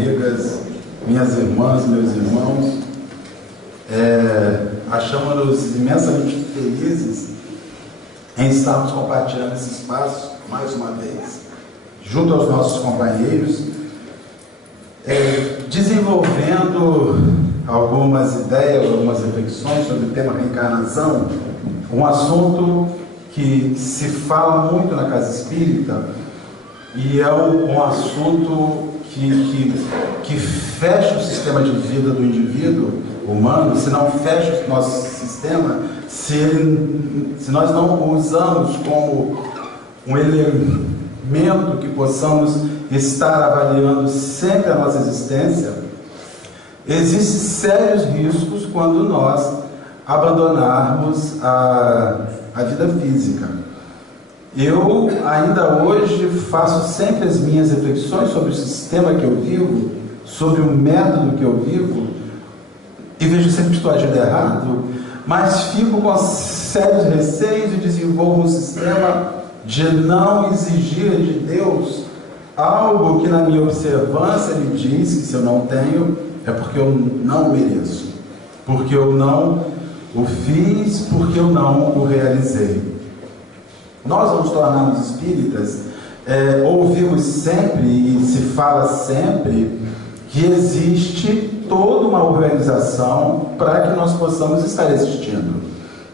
amigas, minhas irmãs, meus irmãos, achamos-nos imensamente felizes em estarmos compartilhando esse espaço, mais uma vez, junto aos nossos companheiros, desenvolvendo algumas ideias, algumas reflexões sobre o tema reencarnação, um assunto que se fala muito na casa espírita e é um assunto que fecha o sistema de vida do indivíduo humano. Se não fecha o nosso sistema, se nós não o usamos como um elemento que possamos estar avaliando sempre a nossa existência, existem sérios riscos quando nós abandonarmos a vida física. Eu ainda hoje faço sempre as minhas reflexões sobre o sistema que eu vivo, sobre o método que eu vivo, e vejo sempre que estou agindo errado, mas fico com sérios receios e desenvolvo um sistema de não exigir de Deus algo que na minha observância ele diz que se eu não tenho é porque eu não mereço, porque eu não o fiz, porque eu não o realizei. Nós nos tornarmos espíritas, ouvimos sempre e se fala sempre que existe toda uma organização para que nós possamos estar existindo,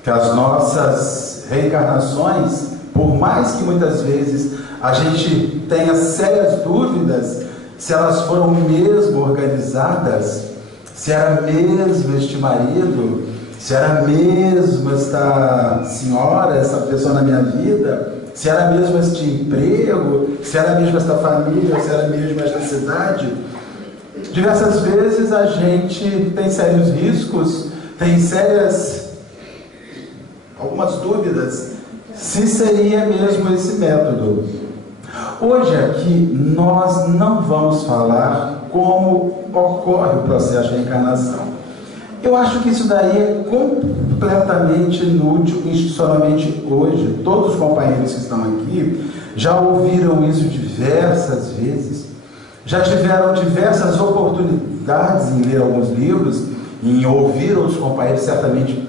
que as nossas reencarnações, por mais que muitas vezes a gente tenha sérias dúvidas se elas foram mesmo organizadas, se era mesmo este marido, se era mesmo esta senhora, essa pessoa na minha vida, se era mesmo este emprego, se era mesmo esta família, se era mesmo esta cidade. Diversas vezes a gente tem sérios riscos, tem algumas dúvidas se seria mesmo esse método. Hoje aqui nós não vamos falar como ocorre o processo de reencarnação. Eu acho que isso daí é completamente inútil institucionalmente hoje. Todos os companheiros que estão aqui já ouviram isso diversas vezes, já tiveram diversas oportunidades em ler alguns livros, em ouvir outros companheiros certamente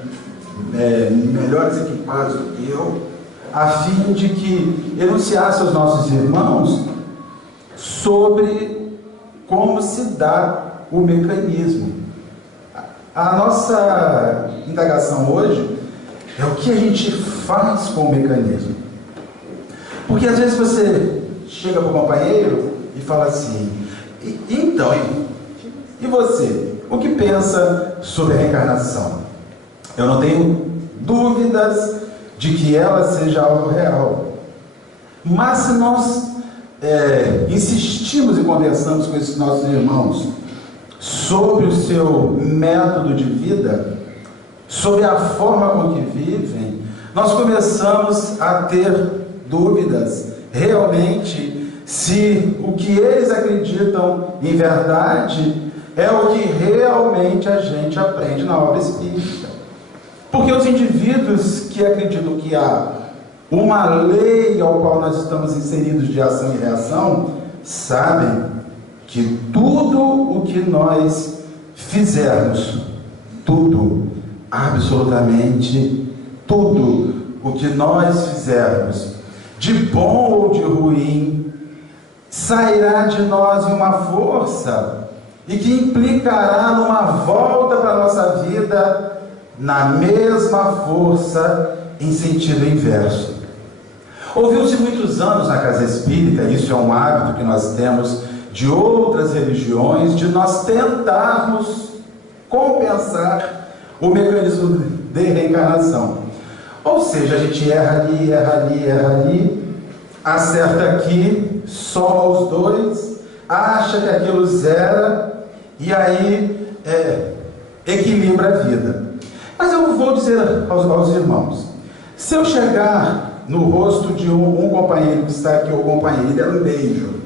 melhores equipados do que eu, a fim de que enunciasse aos nossos irmãos sobre como se dá o mecanismo. A nossa indagação hoje é o que a gente faz com o mecanismo. Porque às vezes você chega para o companheiro e fala assim: então, e você? O que pensa sobre a reencarnação? Eu não tenho dúvidas de que ela seja algo real. Mas se nós insistimos e conversamos com esses nossos irmãos sobre o seu método de vida, sobre a forma com que vivem, nós começamos a ter dúvidas realmente se o que eles acreditam em verdade é o que realmente a gente aprende na obra espírita. Porque os indivíduos que acreditam que há uma lei ao qual nós estamos inseridos de ação e reação, sabem que tudo o que nós fizermos, tudo, absolutamente tudo o que nós fizermos, de bom ou de ruim, sairá de nós em uma força e que implicará numa volta para a nossa vida na mesma força em sentido inverso. Ouviu-se muitos anos na casa espírita, isso é um hábito que nós temos de outras religiões, de nós tentarmos compensar o mecanismo de reencarnação. Ou seja, a gente erra ali, acerta aqui, soma os dois, acha que aquilo zera e aí equilibra a vida. Mas eu vou dizer aos irmãos, se eu chegar no rosto de um companheiro que está aqui, ou companheiro, e der um beijo,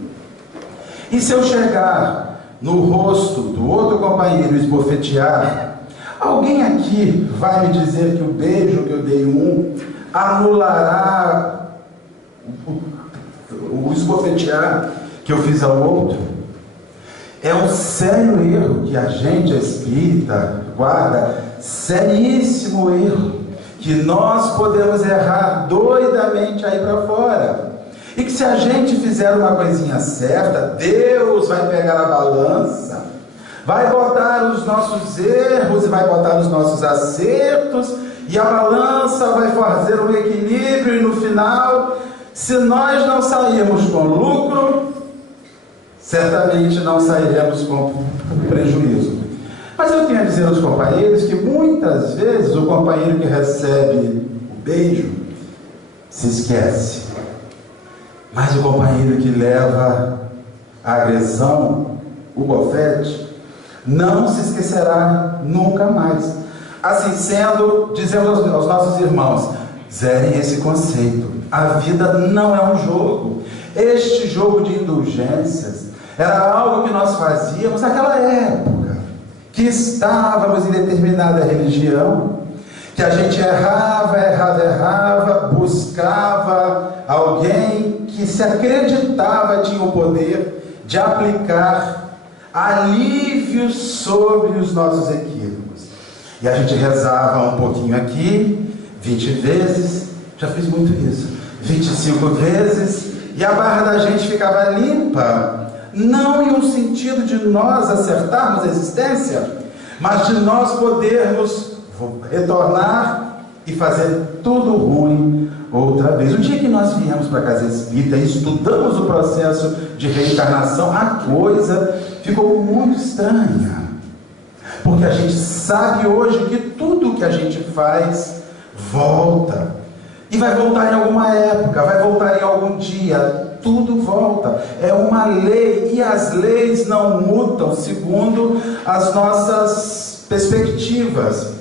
e se eu chegar no rosto do outro companheiro e esbofetear, alguém aqui vai me dizer que o beijo que eu dei anulará o esbofetear que eu fiz ao outro? É um sério erro que a gente espírita guarda, seríssimo erro, que nós podemos errar doidamente aí para fora. E que se a gente fizer uma coisinha certa, Deus vai pegar a balança, vai botar os nossos erros e vai botar os nossos acertos, e a balança vai fazer um equilíbrio, e no final, se nós não sairmos com lucro, certamente não sairemos com prejuízo. Mas eu tenho a dizer aos companheiros que muitas vezes o companheiro que recebe o beijo se esquece, mas o companheiro que leva a agressão, o bofete, não se esquecerá nunca mais. Assim sendo, dizemos aos nossos irmãos, zerem esse conceito. A vida não é um jogo. Este jogo de indulgências era algo que nós fazíamos naquela época, que estávamos em determinada religião, que a gente errava, buscava alguém que se acreditava tinha o poder de aplicar alívios sobre os nossos equívocos. E a gente rezava um pouquinho aqui, 20 vezes, já fiz muito isso, 25 vezes, e a barra da gente ficava limpa, não em um sentido de nós acertarmos a existência, mas de nós podermos retornar e fazer tudo ruim outra vez. O dia que nós viemos para a Casa Espírita e estudamos o processo de reencarnação, a coisa ficou muito estranha, porque a gente sabe hoje que tudo que a gente faz volta, e vai voltar em alguma época, vai voltar em algum dia, tudo volta, é uma lei, e as leis não mudam segundo as nossas perspectivas.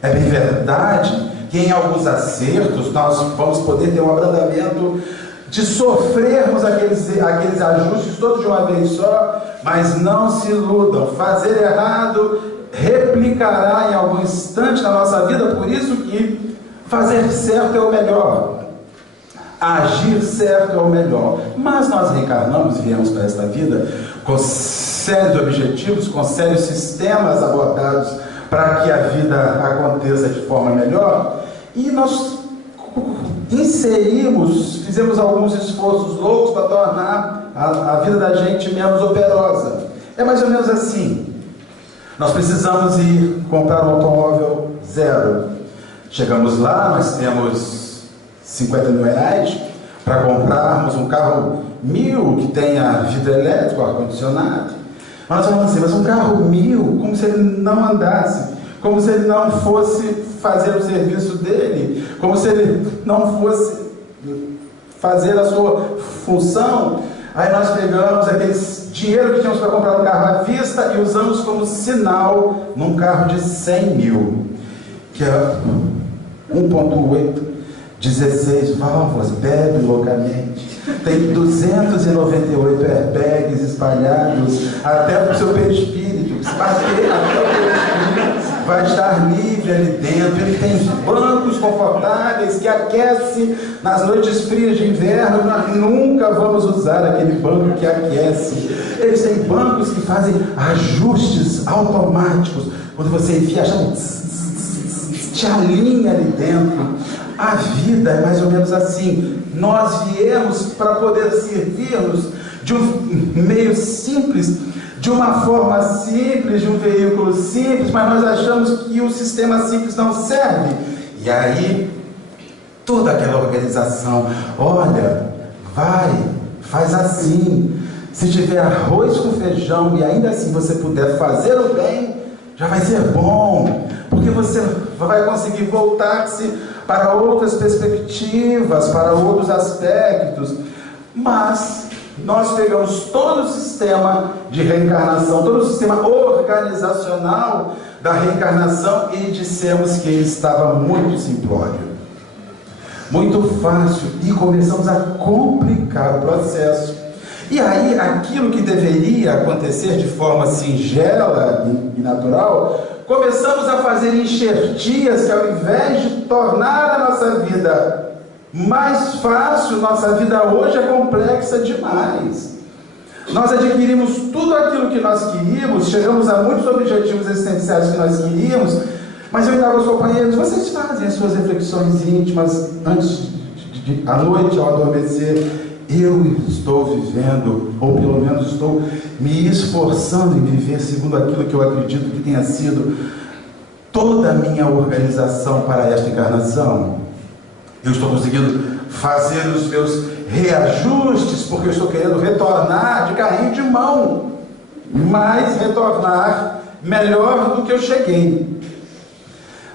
É bem verdade que em alguns acertos nós vamos poder ter um abrandamento de sofrermos aqueles ajustes todos de uma vez só, mas não se iludam, fazer errado replicará em algum instante na nossa vida, por isso que fazer certo é o melhor, agir certo é o melhor. Mas nós reencarnamos e viemos para esta vida com sérios objetivos, com sérios sistemas abordados para que a vida aconteça de forma melhor, e nós fizemos alguns esforços loucos para tornar a vida da gente menos operosa. É mais ou menos assim. Nós precisamos ir comprar um automóvel zero. Chegamos lá, nós temos 50 mil reais para comprarmos um carro 1000 que tenha vidro elétrico, ar-condicionado. Nós falamos assim, mas um carro 1000, como se ele não andasse, como se ele não fosse fazer o serviço dele, como se ele não fosse fazer a sua função. Aí nós pegamos aquele dinheiro que tínhamos para comprar um carro à vista e usamos como sinal num carro de 100 mil, que é 1.8, 16 válvulas, bebe loucamente, tem 298 airbags espalhados até para o seu perispírito, se bater até o perispírito, vai estar livre ali dentro. Ele tem bancos confortáveis que aquecem nas noites frias de inverno. Nós nunca vamos usar aquele banco que aquece. Eles têm bancos que fazem ajustes automáticos, quando você enfia, te alinha ali dentro. A vida é mais ou menos assim. Nós viemos para poder servir-nos de um meio simples, de uma forma simples, de um veículo simples, mas nós achamos que o sistema simples não serve. E aí, toda aquela organização, olha, faz assim. Se tiver arroz com feijão e ainda assim você puder fazer o bem, já vai ser bom, porque você vai conseguir voltar-se para outras perspectivas, para outros aspectos. Mas nós pegamos todo o sistema de reencarnação, todo o sistema organizacional da reencarnação e dissemos que ele estava muito simplório, muito fácil, e começamos a complicar o processo. E aí aquilo que deveria acontecer de forma singela e natural, começamos a fazer enxertias que, ao invés de tornar a nossa vida mais fácil, nossa vida hoje é complexa demais. Nós adquirimos tudo aquilo que nós queríamos, chegamos a muitos objetivos existenciais que nós queríamos, mas eu indago aos companheiros: vocês fazem as suas reflexões íntimas antes à noite, ao adormecer? Eu estou vivendo, ou pelo menos estou me esforçando em viver segundo aquilo que eu acredito que tenha sido toda a minha organização para esta encarnação? Eu estou conseguindo fazer os meus reajustes, porque eu estou querendo retornar de carrinho de mão, mas retornar melhor do que eu cheguei,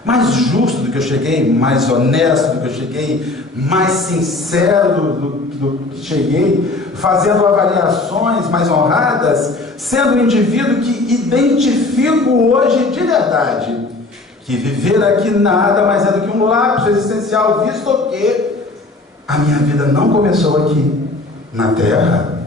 mais justo do que eu cheguei, mais honesto do que eu cheguei, mais sincero do que cheguei, fazendo avaliações mais honradas, sendo um indivíduo que identifico hoje de verdade que viver aqui nada mais é do que um lapso existencial, visto que a minha vida não começou aqui na Terra,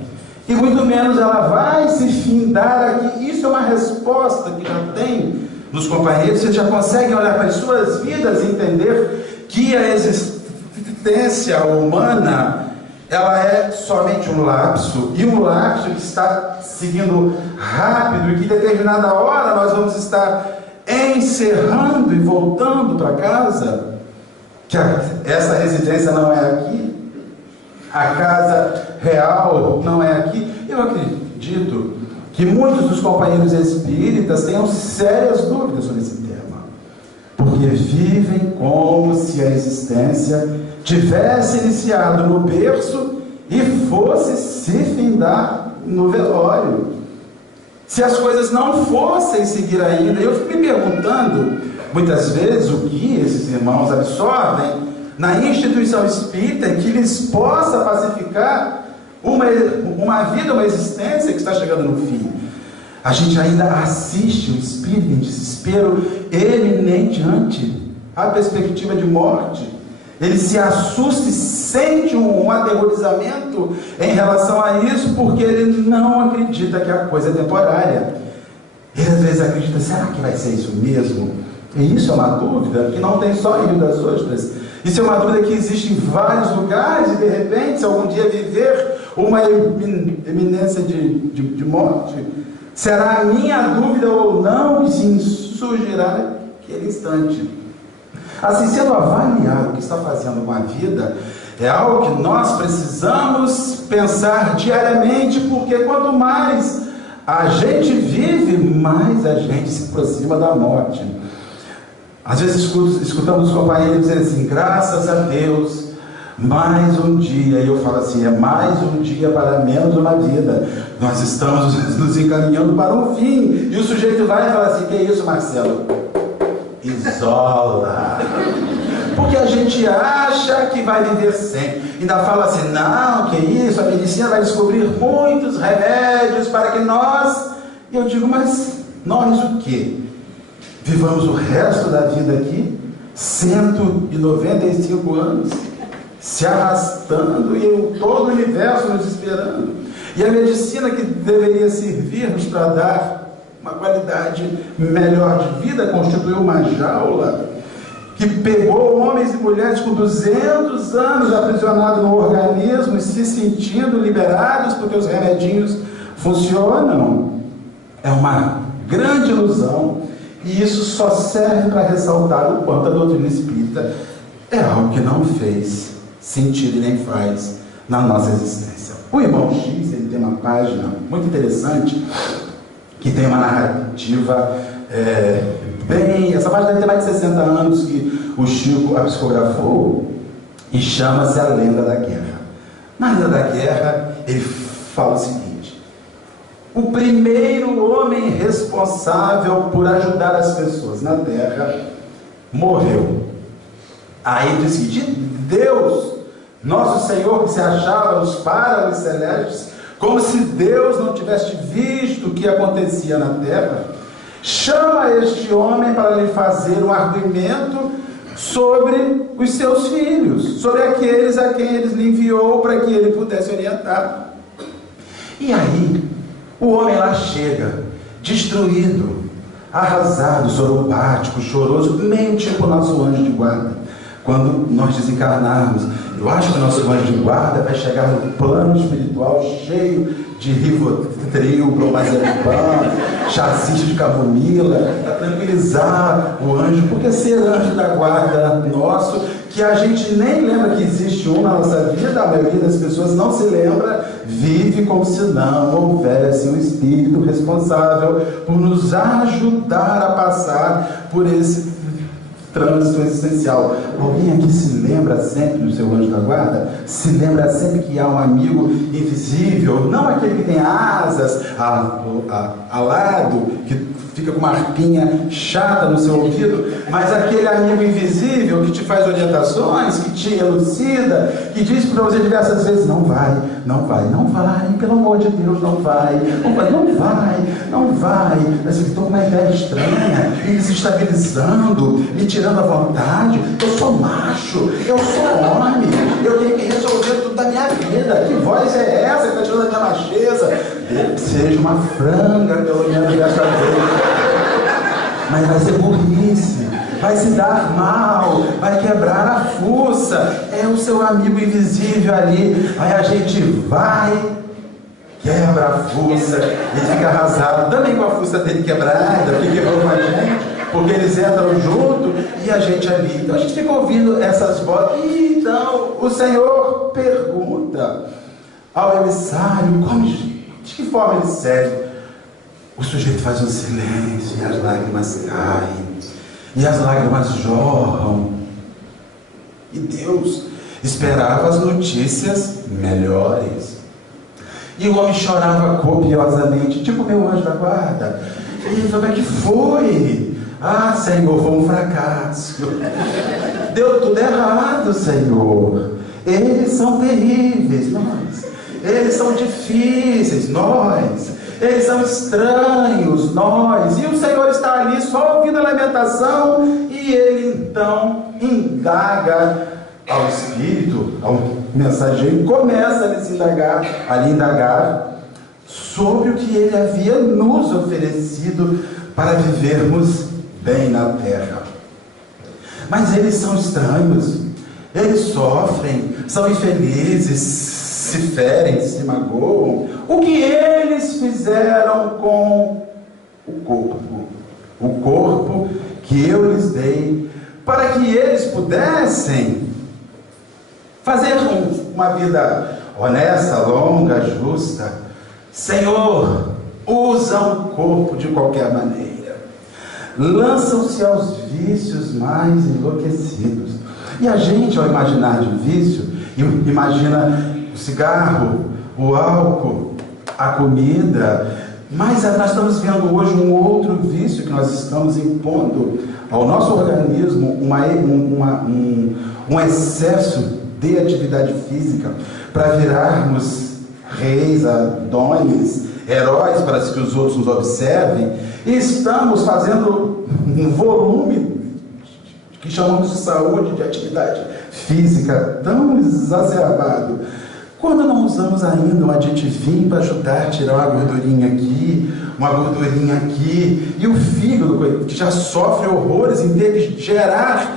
e muito menos ela vai se findar aqui. Isso é uma resposta que já tem nos companheiros. Vocês já conseguem olhar para as suas vidas e entender que a existência humana, ela é somente um lapso, e um lapso que está seguindo rápido, e que em determinada hora nós vamos estar encerrando e voltando para casa, que essa residência não é aqui, a casa real não é aqui. Eu acredito que muitos dos companheiros espíritas tenham sérias dúvidas sobre esse tema, porque vivem como se a existência tivesse iniciado no berço e fosse se findar no velório, se as coisas não fossem seguir ainda. Eu fico me perguntando muitas vezes o que esses irmãos absorvem na instituição espírita que lhes possa pacificar uma vida, uma existência que está chegando no fim. A gente ainda assiste o espírito em desespero eminente ante a perspectiva de morte. Ele se assusta e sente um aterrorizamento em relação a isso, porque ele não acredita que a coisa é temporária. Ele às vezes acredita: será que vai ser isso mesmo? E isso é uma dúvida que não tem só em Rio das Ostras. Isso é uma dúvida que existe em vários lugares, e de repente, se algum dia viver uma iminência de morte, será a minha dúvida ou não que se surgirá naquele instante. Assim, sendo avaliado o que está fazendo com a vida, é algo que nós precisamos pensar diariamente, porque quanto mais a gente vive, mais a gente se aproxima da morte. Às vezes escutamos os companheiros dizer assim: graças a Deus, mais um dia. E eu falo assim: é mais um dia para menos uma vida. Nós estamos nos encaminhando para um fim. E o sujeito vai e fala assim: que é isso, Marcelo? Isola. Porque a gente acha que vai viver sempre. Ainda fala assim: não, que isso, a medicina vai descobrir muitos remédios para que nós... E eu digo: mas nós o quê? Vivamos o resto da vida aqui, 195 anos, se arrastando, e todo o universo nos esperando. E a medicina, que deveria servir-nos para dar uma qualidade melhor de vida, constituiu uma jaula que pegou homens e mulheres com 200 anos aprisionados no organismo e se sentindo liberados porque os remedinhos funcionam. É uma grande ilusão, e isso só serve para ressaltar o quanto a doutrina espírita é algo que não fez sentido e nem faz na nossa existência. O irmão X, ele tem uma página muito interessante, que tem uma narrativa essa página deve ter mais de 60 anos que o Chico a psicografou, e chama-se A Lenda da Guerra. Na Lenda da Guerra, ele fala o seguinte: o primeiro homem responsável por ajudar as pessoas na Terra morreu. Aí diz que de Deus, nosso Senhor, que se achava nos páramos celestes, como se Deus não tivesse visto o que acontecia na Terra, chama este homem para lhe fazer um argumento sobre os seus filhos, sobre aqueles a quem ele lhe enviou para que ele pudesse orientar. E aí, o homem lá chega, destruído, arrasado, sorobático, choroso, meio tipo o nosso anjo de guarda. Quando nós desencarnarmos, Eu acho que o nosso anjo de guarda vai chegar no plano espiritual cheio de Rivotril, bromazepam, chazinho de camomila, para tranquilizar o anjo, porque ser anjo da guarda nosso, que a gente nem lembra que existe um na nossa vida, a maioria das pessoas não se lembra, vive como se não houvesse um espírito responsável por nos ajudar a passar por esse trânsito existencial. Alguém aqui se lembra sempre do seu anjo da guarda? Se lembra sempre que há um amigo invisível, não aquele que tem asas alado, que fica com uma arpinha chata no seu ouvido, mas aquele amigo invisível que te faz orientações, que te elucida, que diz para você diversas vezes: não vai, não vai, não vai, pelo amor de Deus, não vai, não vai, não vai, não vai. Mas eu estou com uma ideia estranha, me desestabilizando, me tirando a vontade. Eu sou macho, eu sou homem, eu tenho que resolver tudo da minha vida. Que voz é essa que está tirando a minha macheza? Seja uma franga, pelo menos dessa vez. Mas vai ser burrice, vai se dar mal, vai quebrar a fuça. É o seu amigo invisível ali. Aí a gente vai, quebra a fuça e fica arrasado, também com a fuça dele quebrada, porque quebrou com a gente, porque eles entram junto e a gente ali. Então a gente fica ouvindo essas vozes. E então o Senhor pergunta ao emissário: de que forma ele serve? O sujeito faz um silêncio e as lágrimas caem, e as lágrimas jorram. E Deus esperava as notícias melhores. E o homem chorava copiosamente, tipo meu anjo da guarda. E como é que foi? Ah, Senhor, foi um fracasso. Deu tudo errado, Senhor. Eles são terríveis, nós. Eles são difíceis, nós. Eles são estranhos, nós. E o Senhor está ali só ouvindo a lamentação. E ele então indaga ao Espírito, ao mensageiro, começa a lhe indagar sobre o que ele havia nos oferecido para vivermos bem na terra. Mas eles são estranhos, eles sofrem, são infelizes, se ferem, se magoam. O que eles fizeram com o corpo que eu lhes dei, para que eles pudessem fazer uma vida honesta, longa, justa? Senhor, usam o corpo de qualquer maneira, lançam-se aos vícios mais enlouquecidos. E a gente, ao imaginar de vício, imagina o cigarro, o álcool, a comida, mas nós estamos vendo hoje um outro vício que nós estamos impondo ao nosso organismo, um excesso de atividade física para virarmos reis, adonis, heróis para que os outros nos observem, e estamos fazendo um volume que chamamos de saúde, de atividade física tão exacerbado, quando não usamos ainda um aditivinho para ajudar a tirar uma gordurinha aqui, uma gordurinha aqui, e o fígado, que já sofre horrores em ter que gerar,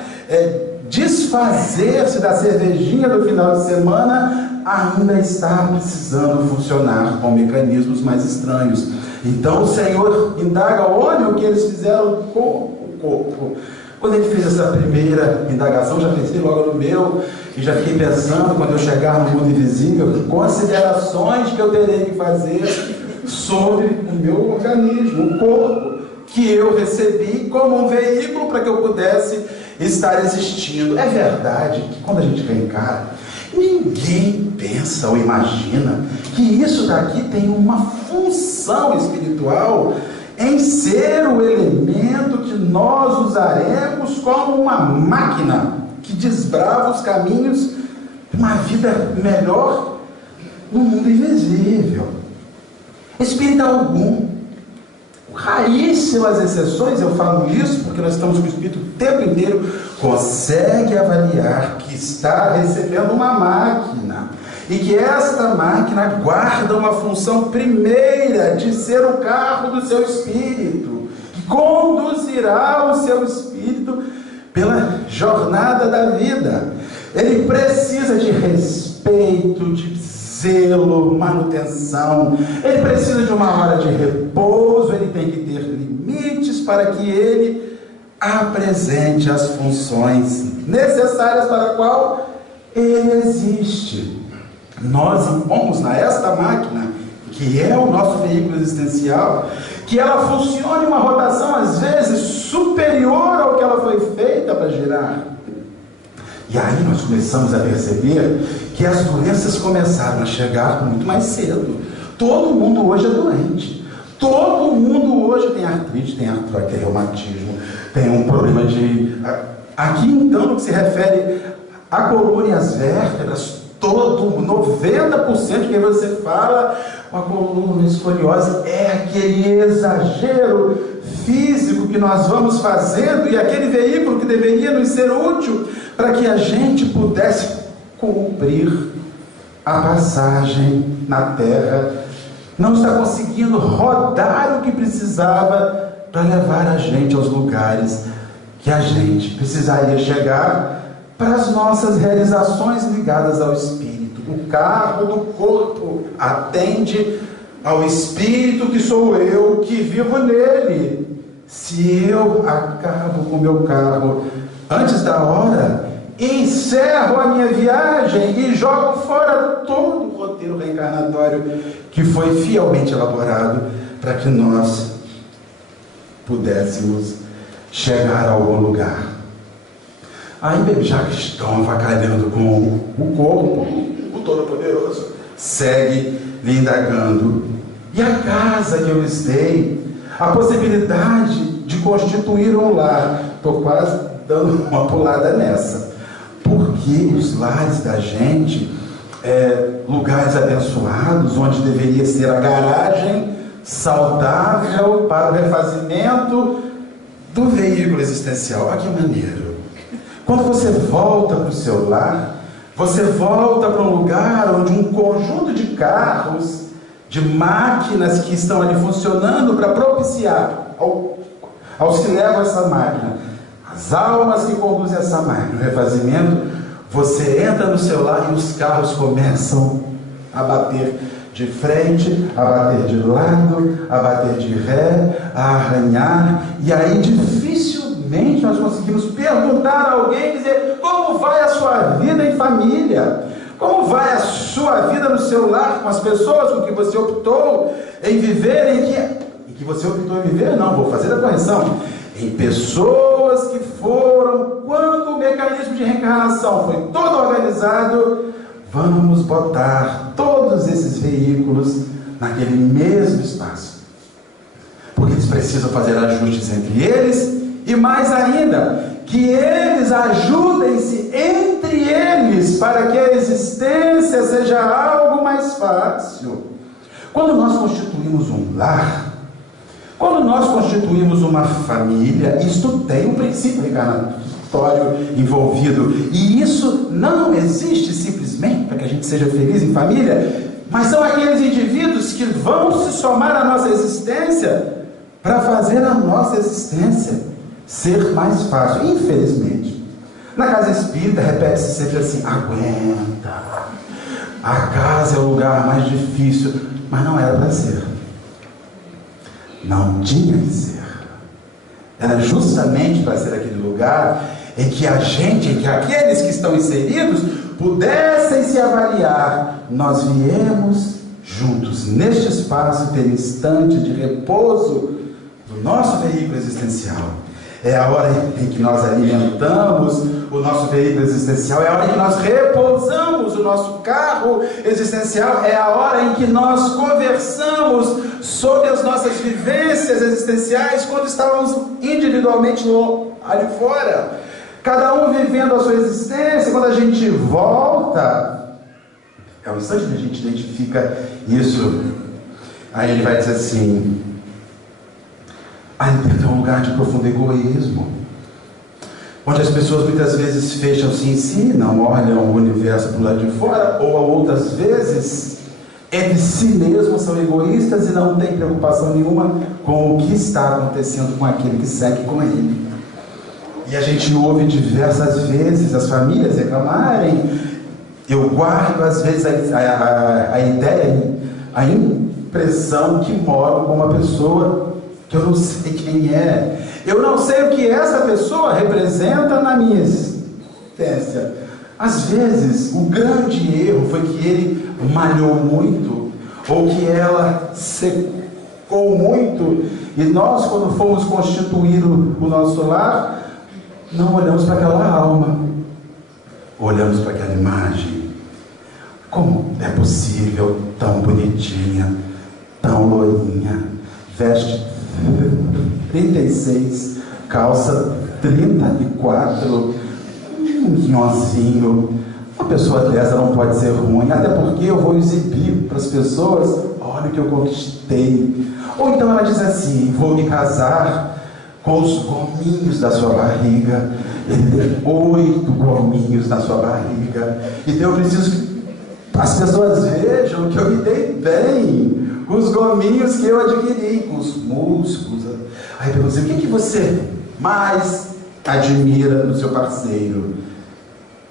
desfazer-se da cervejinha do final de semana, ainda está precisando funcionar com mecanismos mais estranhos. Então o Senhor indaga: olha o que eles fizeram com o corpo. Quando ele fez essa primeira indagação, já pensei logo no meu, e já fiquei pensando, quando eu chegar no mundo invisível, considerações que eu terei que fazer sobre o meu organismo, o corpo que eu recebi como um veículo para que eu pudesse estar existindo. É verdade que quando a gente reencarna, ninguém pensa ou imagina que isso daqui tem uma função espiritual em ser o elemento que nós usaremos como uma máquina que desbrava os caminhos de uma vida melhor no mundo invisível. Espírito algum, raríssimas exceções, eu falo isso porque nós estamos com o Espírito o tempo inteiro, consegue avaliar que está recebendo uma máquina, e que esta máquina guarda uma função primeira de ser o carro do seu espírito, que conduzirá o seu espírito pela jornada da vida. ele precisa de respeito, de zelo, manutenção, ele precisa de uma hora de repouso, ele tem que ter limites para que ele apresente as funções necessárias para a qual ele existe. Nós impomos na esta máquina, que é o nosso veículo existencial, que ela funcione uma rotação às vezes superior ao que ela foi feita para girar. E aí nós começamos a perceber que as doenças começaram a chegar muito mais cedo. Todo mundo hoje é doente. Todo mundo hoje tem artrite, tem artrose, tem reumatismo, tem um problema de... Aqui então, no que se refere à coluna e às vértebras, 90% que você fala, a coluna, escoliose, é aquele exagero físico que nós vamos fazendo e aquele veículo que deveria nos ser útil para que a gente pudesse cumprir a passagem na Terra, não está conseguindo rodar o que precisava para levar a gente aos lugares que a gente precisaria chegar para as nossas realizações ligadas ao espírito. O carro do corpo atende ao espírito que sou eu, que vivo nele. Se eu acabo com o meu carro antes da hora, encerro a minha viagem e jogo fora todo o roteiro reencarnatório que foi fielmente elaborado para que nós pudéssemos chegar a algum lugar. Aí, já que estão avacalhando com o corpo, o Todo-Poderoso segue lhe indagando. E a casa que eu lhes dei, a possibilidade de constituir um lar, estou quase dando uma pulada nessa, porque os lares da gente, lugares abençoados, onde deveria ser a garagem saudável para o refazimento do veículo existencial. Olha que maneiro! Quando você volta para o seu lar, você volta para um lugar onde um conjunto de carros, de máquinas que estão ali funcionando para propiciar aos que levam essa máquina, as almas que conduzem essa máquina, o refazimento, você entra no seu lar e os carros começam a bater de frente, a bater de lado, a bater de ré, a arranhar, e aí dificilmente nós conseguimos perguntar a alguém, dizer, como vai a sua vida em família? Como vai a sua vida no seu lar, com as pessoas com que você optou em viver, em que você optou em viver? Não, vou fazer a correção. Em pessoas que foram, quando o mecanismo de reencarnação foi todo organizado, vamos botar todos esses veículos naquele mesmo espaço. Porque eles precisam fazer ajustes entre eles e mais ainda, que eles ajudem-se entre eles para que a existência seja algo mais fácil. Quando nós constituímos um lar, quando nós constituímos uma família, isto tem um princípio reencarnatório envolvido, e isso não existe simplesmente para que a gente seja feliz em família, mas são aqueles indivíduos que vão se somar à nossa existência para fazer a nossa existência ser mais fácil. Infelizmente, na casa espírita repete-se sempre assim, aguenta, a casa é o lugar mais difícil, mas não era para ser, não tinha que ser, era justamente para ser aquele lugar em que a gente, em que aqueles que estão inseridos pudessem se avaliar. Nós viemos juntos neste espaço ter instante de repouso do nosso veículo existencial. É a hora em que nós alimentamos o nosso veículo existencial, é a hora em que nós repousamos o nosso carro existencial, é a hora em que nós conversamos sobre as nossas vivências existenciais quando estávamos individualmente ali fora, cada um vivendo a sua existência. Quando a gente volta, é o instante que a gente identifica isso. Aí ele vai dizer assim: ali dentro é um lugar de profundo egoísmo, onde as pessoas muitas vezes fecham-se em si, não olham o universo do lado de fora, ou outras vezes entre si mesmos são egoístas e não têm preocupação nenhuma com o que está acontecendo com aquele que segue com ele. E a gente ouve diversas vezes as famílias reclamarem. Eu guardo às vezes a ideia, a impressão que moro com uma pessoa que eu não sei quem é. Eu não sei o que essa pessoa representa na minha existência. Às vezes, o grande erro foi que ele malhou muito, ou que ela secou muito, e nós, quando fomos constituir o nosso lar, não olhamos para aquela alma, olhamos para aquela imagem. Como é possível, tão bonitinha, tão loirinha, veste 36, calça 34, um guinhozinho. Uma pessoa dessa não pode ser ruim, até porque eu vou exibir para as pessoas: olha o que eu conquistei. Ou então ela diz assim: vou me casar com os gominhos da sua barriga. Ele tem 8 gominhos na sua barriga, então eu preciso que as pessoas vejam que eu me dei bem com os gominhos que eu adquiri, com os músculos. Aí eu pergunto: o que você mais admira no seu parceiro?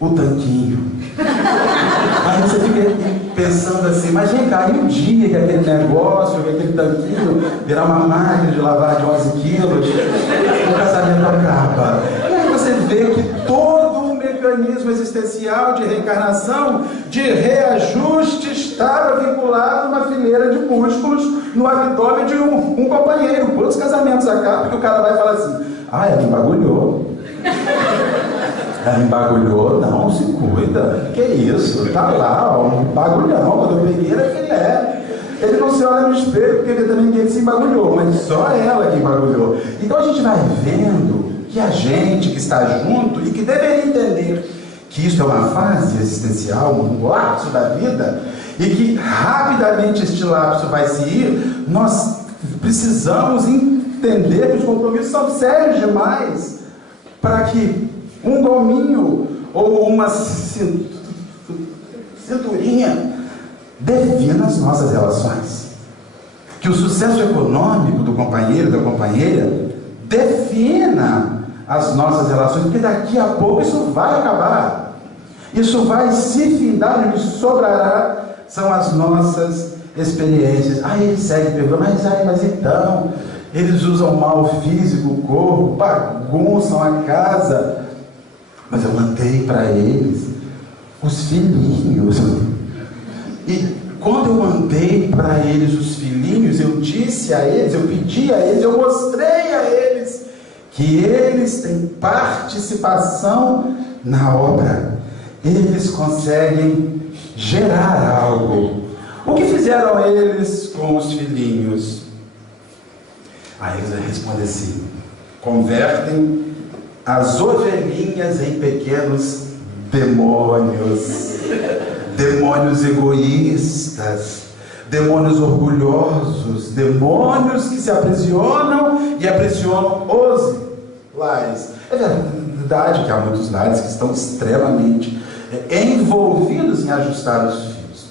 O tanquinho. Aí você fica pensando assim: mas vem cá, e um dia que aquele negócio, que aquele tanquinho virar uma máquina de lavar de 11 quilos, o casamento acaba. E aí você vê que todo o mecanismo existencial de reencarnação, de reajuste, estava vinculado a uma fileira de músculos no abdômen de um companheiro. Quantos casamentos acabam? Porque o cara vai falar assim: ah, ela embagulhou. Ela embagulhou, não, se cuida. Que isso? Tá lá, ó, um bagulhão. Quando eu peguei era filé. Ele não se olha no espelho porque ele também ninguém se embagulhou, mas só ela que embagulhou. Então a gente vai vendo que a gente que está junto e que deveria entender que isso é uma fase existencial, um lapso da vida, e que rapidamente este lapso vai se ir, nós precisamos entender que os compromissos são sérios demais para que um gominho ou uma cinturinha defina as nossas relações. Que o sucesso econômico do companheiro, da companheira, defina as nossas relações, porque daqui a pouco isso vai acabar. Isso vai se findar, e o que sobrará são as nossas experiências. Aí ele segue perguntando: mas então, eles usam mal o físico, o corpo, bagunçam a casa. Mas eu mandei para eles os filhinhos. E quando eu mandei para eles os filhinhos, eu disse a eles, eu pedi a eles, eu mostrei a eles que eles têm participação na obra. Eles conseguem gerar algo. O que fizeram eles com os filhinhos? Aí eles respondem assim: convertem as ovelhinhas em pequenos demônios, demônios egoístas, demônios orgulhosos, demônios que se aprisionam e aprisionam os lares. É verdade que há muitos lares que estão extremamente envolvidos em ajustar os filhos.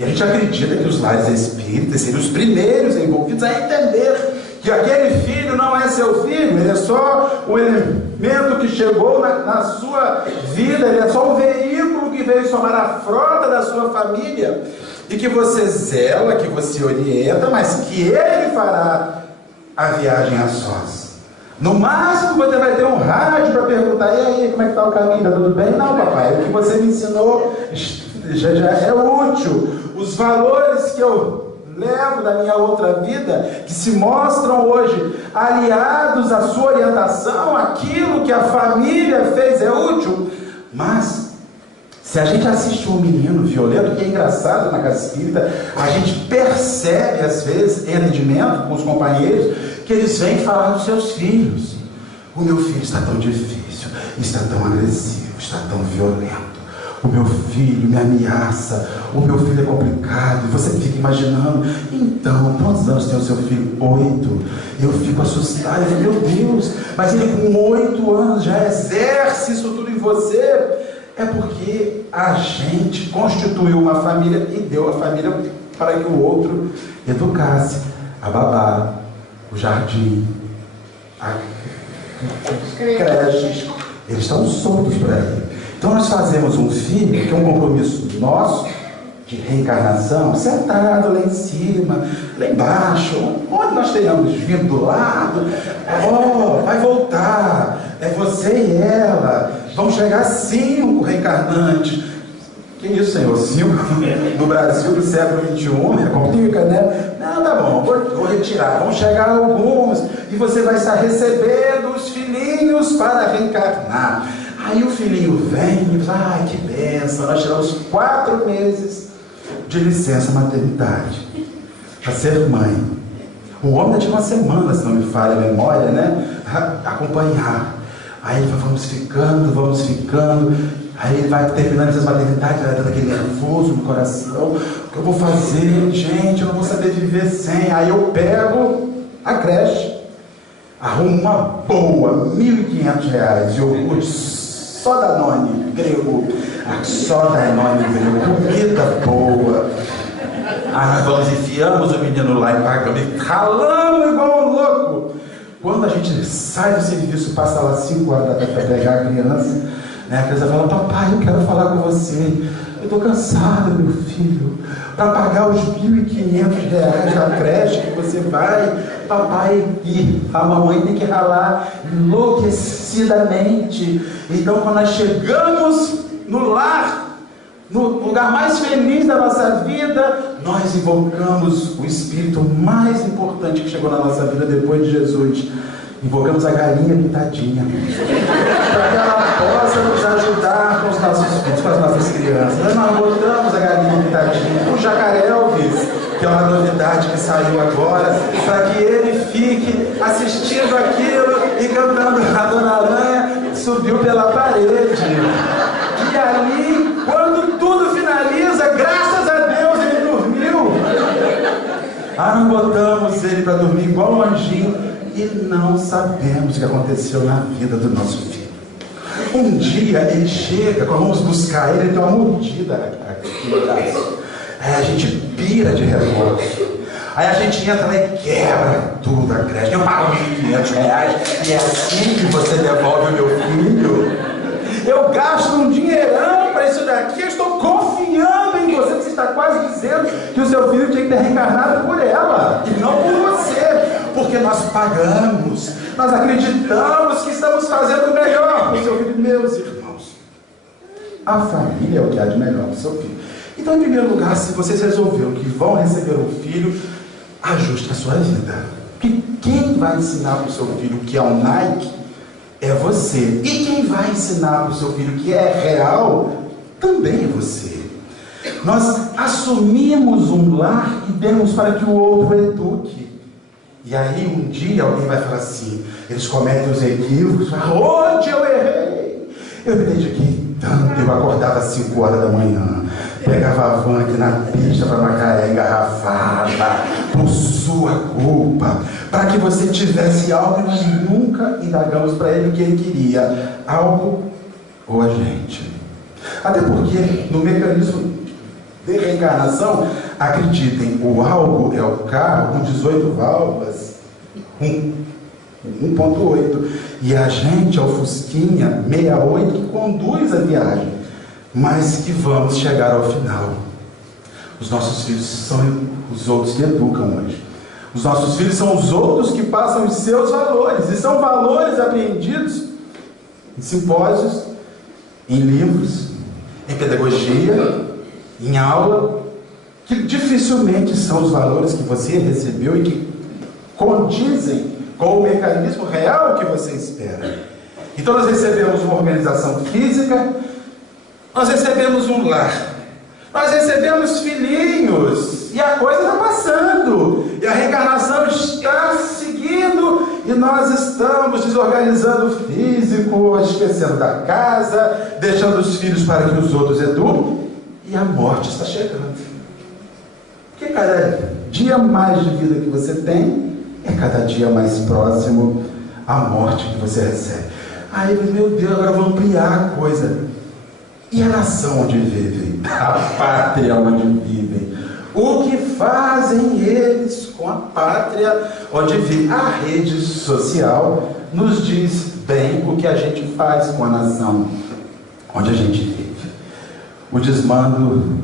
E a gente acredita que os lares espíritas seriam os primeiros envolvidos a entender que aquele filho não é seu filho, ele é só um elemento que chegou na sua vida, ele é só um veículo que veio somar a frota da sua família, e que você zela, que você orienta, mas que ele fará a viagem a sós. No máximo você vai ter um rádio para perguntar: e aí, como é que está o caminho? Está tudo bem? Não, papai, o que você me ensinou já é útil. Os valores que eu levo da minha outra vida, que se mostram hoje aliados à sua orientação, aquilo que a família fez é útil. Mas se a gente assiste um menino violento, que é engraçado na casa espírita, a gente percebe às vezes em atendimento com os companheiros que eles vêm falar dos seus filhos: o meu filho está tão difícil, está tão agressivo, está tão violento, o meu filho me ameaça, o meu filho é complicado. E você fica imaginando: então, quantos anos tem o seu filho? 8. Eu fico assustado, meu Deus, mas ele com 8 anos já exerce isso tudo em você. É porque a gente constituiu uma família e deu a família para que o outro educasse a babá, o jardim, a creches, eles estão soltos por aí. Então nós fazemos um filho, que é um compromisso nosso, de reencarnação, sentado lá em cima, lá embaixo, onde nós tenhamos vindo do lado, vai voltar, é você e ela, vão chegar 5 reencarnantes. Que isso, Senhor? 5 no Brasil do século XXI, complica, né? Não, tá bom, vou retirar, vão chegar alguns, e você vai estar recebendo os filhinhos para reencarnar. Aí o filhinho vem e diz, ai, que bênção, nós tiramos 4 meses de licença maternidade para ser mãe. O homem tinha uma semana, se não me falha a memória, né? Acompanhar. Aí ele vai, vamos ficando. Aí ele vai terminando essa maternidade, vai dando aquele nervoso no coração. O que eu vou fazer? Gente, eu não vou saber viver sem. Aí eu pego a creche, arrumo uma boa, R$ 1.500, iogurte só Danone grego, só Danone grego, comida boa. Nós vamos, enfiamos o menino lá e pagamos, e ralamos igual um louco. Quando a gente sai do serviço, passa lá 5 horas da tarde para pegar a criança, né? A criança fala, papai, eu quero falar com você. Eu estou cansado, meu filho, para pagar os R$ 1.500 da creche que você vai, papai, e a mamãe tem que ralar enlouquecidamente. Então, quando nós chegamos no lar, no lugar mais feliz da nossa vida, nós invocamos o Espírito mais importante que chegou na nossa vida depois de Jesus. Invocamos a galinha pintadinha, para que ela possa nos ajudar com os nossos filhos, com as nossas crianças. Nós botamos a galinha pintadinha, o jacaré Elvis, que é uma novidade que saiu agora, para que ele fique assistindo aquilo e cantando. A Dona Aranha subiu pela parede. E ali, quando tudo finaliza, graças a Deus ele dormiu. Nós botamos ele para dormir igual um anjinho. E não sabemos o que aconteceu na vida do nosso filho. Um dia ele chega, quando vamos buscar ele, ele tem uma mordida aqui no braço. Aí a gente pira de remorso. Aí a gente entra lá e quebra tudo a creche. Eu pago R$ 1.500 e é assim que você devolve o meu filho. Eu gasto um dinheirão para isso daqui. Eu estou confiando em você, que você está quase dizendo que o seu filho tinha que ter reencarnado por ela e não por você. Porque nós pagamos, nós acreditamos que estamos fazendo o melhor para o seu filho. Meus irmãos, a família é o que há de melhor para o seu filho. Então, em primeiro lugar, se vocês resolveram que vão receber um filho, ajuste a sua vida. Porque quem vai ensinar para o seu filho que é um Nike é você. E quem vai ensinar para o seu filho que é real também é você. Nós assumimos um lar e demos para que o outro eduque. E aí um dia alguém vai falar assim, eles cometem os equívocos, onde eu errei? Eu me dediquei tanto, eu acordava às 5 horas da manhã, pegava a van aqui na pista para Macaé engarrafada, por sua culpa, para que você tivesse algo e nós nunca indagamos para ele o que ele queria, algo ou a gente. Até porque no mecanismo de reencarnação, acreditem, o algo é o carro com 18 válvulas, 1.8, e a gente é o Fusquinha 68 que conduz a viagem, mas que vamos chegar ao final. Os nossos filhos são os outros que educam hoje. Os nossos filhos são os outros que passam os seus valores, e são valores apreendidos em simpósios, em livros, em pedagogia, em aula, que dificilmente são os valores que você recebeu e que condizem com o mecanismo real que você espera. Então nós recebemos uma organização física, nós recebemos um lar, nós recebemos filhinhos, e a coisa está passando, e a reencarnação está seguindo, e nós estamos desorganizando o físico, esquecendo da casa, deixando os filhos para que os outros eduquem, e a morte está chegando. Porque cada dia mais de vida que você tem, é cada dia mais próximo à morte que você recebe. Aí, meu Deus, agora vou ampliar a coisa. E a nação onde vivem? A pátria onde vivem? O que fazem eles com a pátria onde vivem? A rede social nos diz bem o que a gente faz com a nação onde a gente vive. O desmando,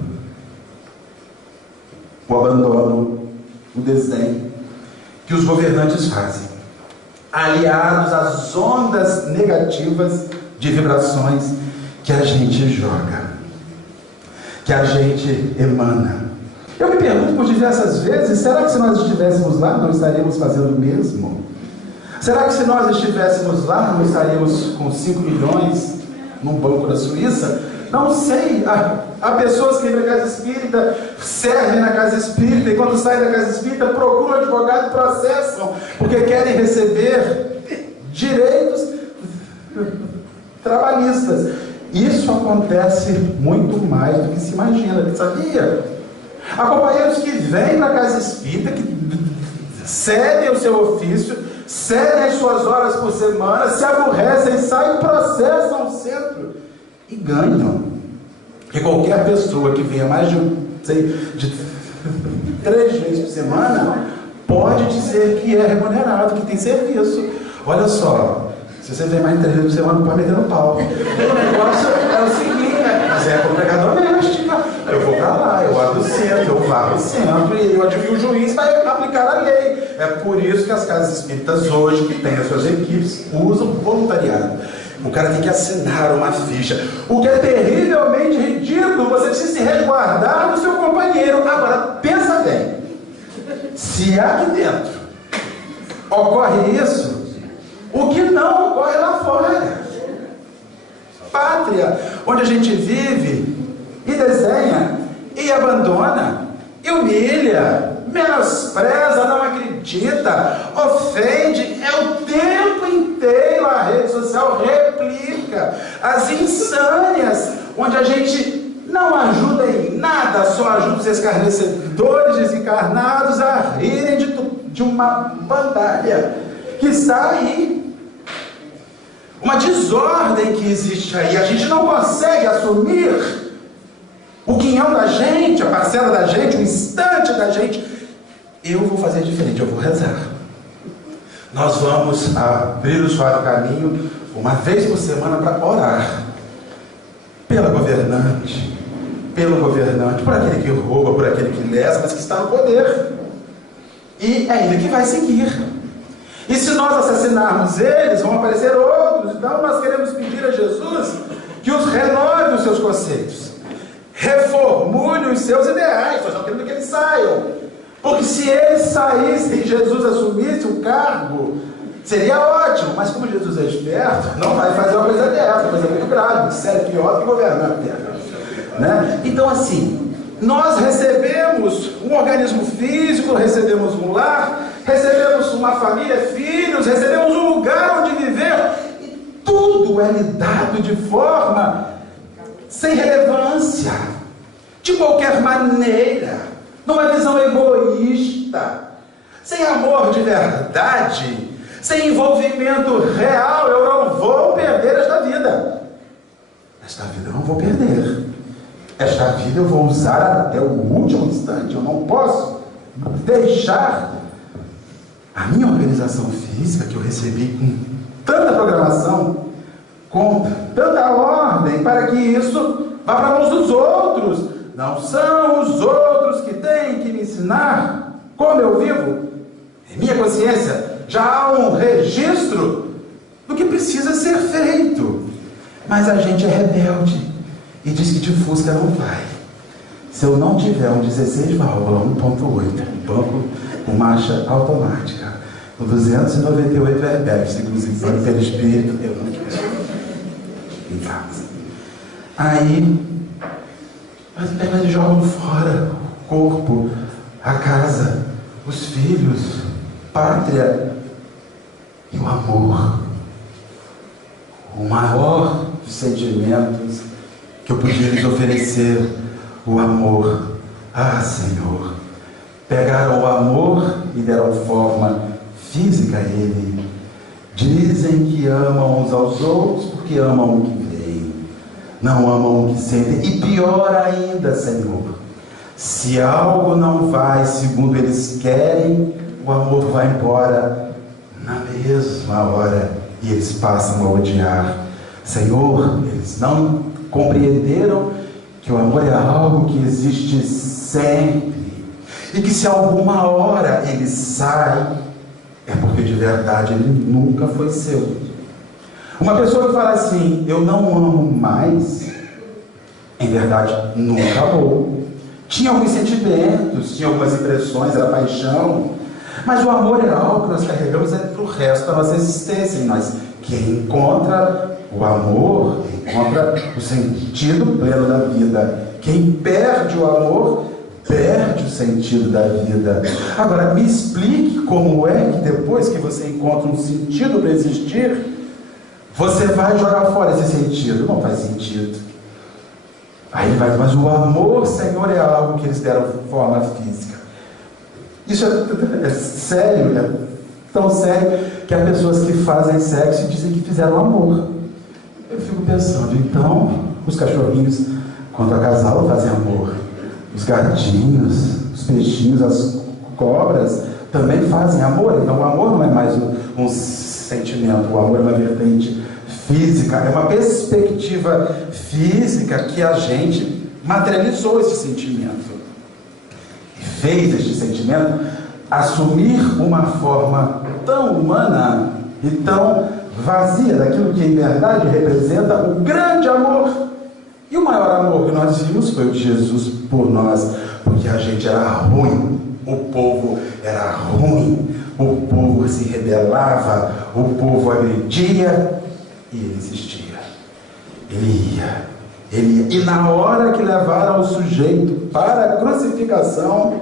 o abandono, o desdém que os governantes fazem, aliados às ondas negativas de vibrações que a gente joga, que a gente emana. Eu me pergunto por diversas vezes, será que se nós estivéssemos lá, não estaríamos fazendo o mesmo? Será que se nós estivéssemos lá, não estaríamos com 5 milhões num banco da Suíça? Não sei. Há pessoas que vêm na casa espírita, servem na casa espírita, e quando saem da casa espírita, procuram um advogado e processam, porque querem receber direitos trabalhistas. Isso acontece muito mais do que se imagina, sabia? Há companheiros que vêm na casa espírita, que cedem o seu ofício, cedem as suas horas por semana, se aborrecem, saem, processam o centro e ganham. E qualquer pessoa que venha mais de 3 vezes por semana pode dizer que é remunerado, que tem serviço. Olha só, se você vem mais de 3 vezes por semana, pode meter no pau. O negócio é o seguinte, mas é como empregada doméstica. Eu vou para lá, eu abro o centro, eu varro o centro, e eu adivinho o juiz vai aplicar a lei. É por isso que as casas espíritas hoje, que têm as suas equipes, usam voluntariado. O cara tem que assinar uma ficha, o que é terrivelmente ridículo. Você precisa se resguardar do seu companheiro. Agora, pensa bem, se aqui dentro ocorre isso, o que não ocorre lá fora? Pátria, onde a gente vive e desenha, e abandona, e humilha, menospreza, não acredita, ofende, é o tempo inteiro a rede social replica as insânias, onde a gente não ajuda em nada, só ajuda os escarnecedores desencarnados a rirem de uma bandalha que está aí. Uma desordem que existe aí, a gente não consegue assumir o quinhão da gente, a parcela da gente, o instante da gente. Eu vou fazer diferente, eu vou rezar. Nós vamos abrir o suave caminho uma vez por semana para orar pela governante, pelo governante, por aquele que rouba, por aquele que lesa, mas que está no poder. E é ele que vai seguir. E se nós assassinarmos eles, vão aparecer outros. Então nós queremos pedir a Jesus que os renove os seus conceitos, reformule os seus ideais. Nós não queremos que eles saiam, porque se eles saíssem e Jesus assumisse o cargo, seria ótimo, mas como Jesus é esperto, não vai fazer uma coisa dessa, uma coisa muito grave, sério, pior do que governar a terra, né? Então assim, nós recebemos um organismo físico, recebemos um lar, recebemos uma família, filhos, recebemos um lugar onde viver, e tudo é lhe dado de forma sem relevância, de qualquer maneira, numa visão egoísta, sem amor de verdade, sem envolvimento real. Eu não vou perder esta vida. Esta vida eu não vou perder. Esta vida eu vou usar até o último instante. Eu não posso deixar a minha organização física, que eu recebi com tanta programação, com tanta ordem, para que isso vá para a mão dos outros. Não são os outros que têm que me ensinar como eu vivo. Em minha consciência já há um registro do que precisa ser feito. Mas a gente é rebelde e diz que de Fusca não vai. Se eu não tiver um 16 válvula 1.8, banco com marcha automática, com 298 airbags, inclusive pelo perispírito, eu não quero em casa. Aí eles jogam fora o corpo, a casa, os filhos, pátria e o amor. O maior dos sentimentos que eu podia lhes oferecer, o amor. Ah, Senhor, pegaram o amor e deram forma física a ele. Dizem que amam uns aos outros porque amam o que veem, não amam o que sentem. E pior ainda, Senhor, se algo não vai segundo eles querem, o amor vai embora na mesma hora e eles passam a odiar. Senhor, eles não compreenderam que o amor é algo que existe sempre, e que se alguma hora ele sai, é porque de verdade ele nunca foi seu. Uma pessoa que fala assim, eu não amo mais, em verdade nunca amou. Tinha alguns sentimentos, tinha algumas impressões, era paixão, mas o amor é algo que nós carregamos para o resto da nossa existência. E nós, quem encontra o amor, encontra o sentido pleno da vida. Quem perde o amor, perde o sentido da vida. Agora, me explique como é que depois que você encontra um sentido para existir, você vai jogar fora esse sentido. Não faz sentido. Aí ele vai, mas o amor, Senhor, é algo que eles deram forma física. Isso é sério, é tão sério que há pessoas que fazem sexo e dizem que fizeram amor. Eu fico pensando, então, os cachorrinhos, quando a casal, fazem amor. Os gatinhos, os peixinhos, as cobras também fazem amor. Então o amor não é mais um sentimento, o amor é uma vertente física, é uma perspectiva física que a gente materializou esse sentimento e fez este sentimento assumir uma forma tão humana e tão vazia daquilo que em verdade representa o grande amor. E o maior amor que nós vimos foi o de Jesus por nós, porque a gente era ruim, o povo era ruim, o povo se rebelava, o povo agredia, e ele existia, ele ia. E na hora que levaram o sujeito para a crucificação,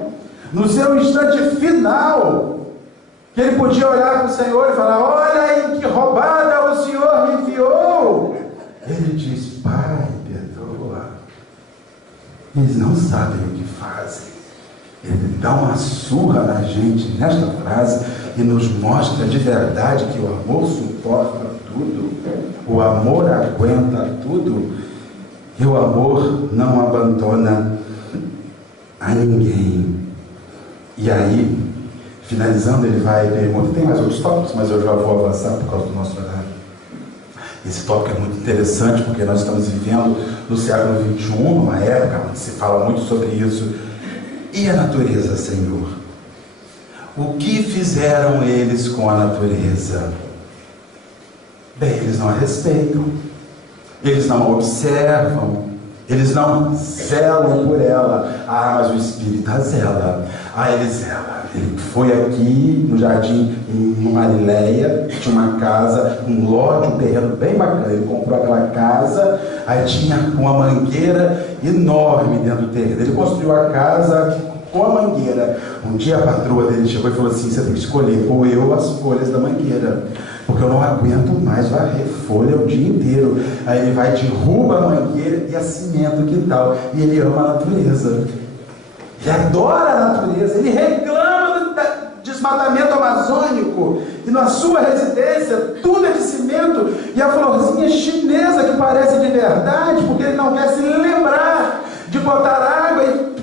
no seu instante final, que ele podia olhar para o Senhor e falar, olha em que roubada o Senhor me enviou, ele diz, Pai, perdoa, eles não sabem o que fazem. Ele dá uma surra na gente nesta frase e nos mostra de verdade que o amor suporta tudo, o amor aguenta tudo e o amor não abandona a ninguém. E aí, finalizando, ele vai perguntar, tem mais outros tópicos, mas eu já vou avançar por causa do nosso horário. Esse tópico é muito interessante porque nós estamos vivendo no século XXI, numa época onde se fala muito sobre isso. E a natureza, Senhor? O que fizeram eles com a natureza? Bem, eles não a respeitam, eles não a observam, eles não zelam por ela. Ah, mas o Espírito a zela. Ah, ele zela. Ele foi aqui no jardim, em Marileia, tinha uma casa, um lote, um terreno bem bacana. Ele comprou aquela casa, aí tinha uma mangueira enorme dentro do terreno. Ele construiu a casa com a mangueira. Um dia a patroa dele chegou e falou assim, você tem que escolher, ou eu as folhas da mangueira, porque eu não aguento mais varrer folha o dia inteiro. Aí ele vai, derruba a mangueira e acimenta o quintal. E ele ama a natureza. Ele adora a natureza. Ele reclama do desmatamento amazônico. E na sua residência, tudo é de cimento. E a florzinha chinesa que parece de verdade, porque ele não quer se lembrar de botar água e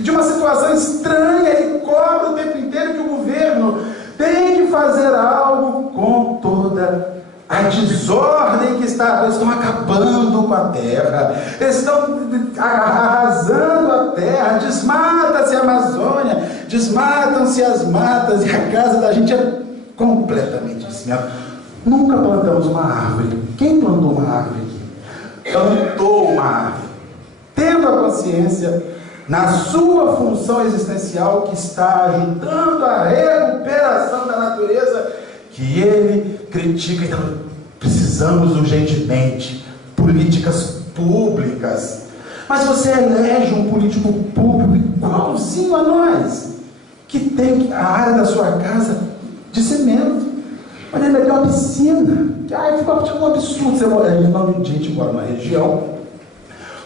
de uma situação estranha. Ele cobra o tempo inteiro que o governo tem que fazer algo com toda a desordem que está. Eles estão acabando com a terra, eles estão arrasando a terra, desmata-se a Amazônia, desmatam-se as matas, e a casa da gente é completamente desmata. Nunca plantamos uma árvore. Quem plantou uma árvore aqui? Plantou uma árvore, tendo a consciência na sua função existencial que está ajudando a recuperação da natureza, que ele critica. Então, precisamos urgentemente políticas públicas. Mas você elege um político público igualzinho a nós, que tem a área da sua casa de cimento. Olha, ele tem uma piscina. Ai, fica um absurdo. A gente mora numa região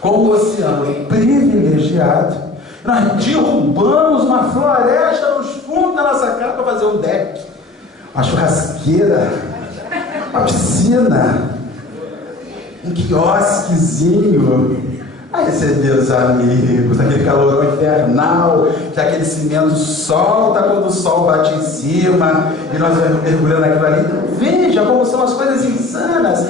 com o oceano privilegiado. Nós derrubamos uma floresta nos fundos da nossa casa para fazer um deck, uma churrasqueira, uma piscina, um quiosquezinho. a receber os amigos, aquele calorão infernal, que aquele cimento solta quando o sol bate em cima, e nós vamos mergulhando aquilo ali. Então, veja como são as coisas insanas.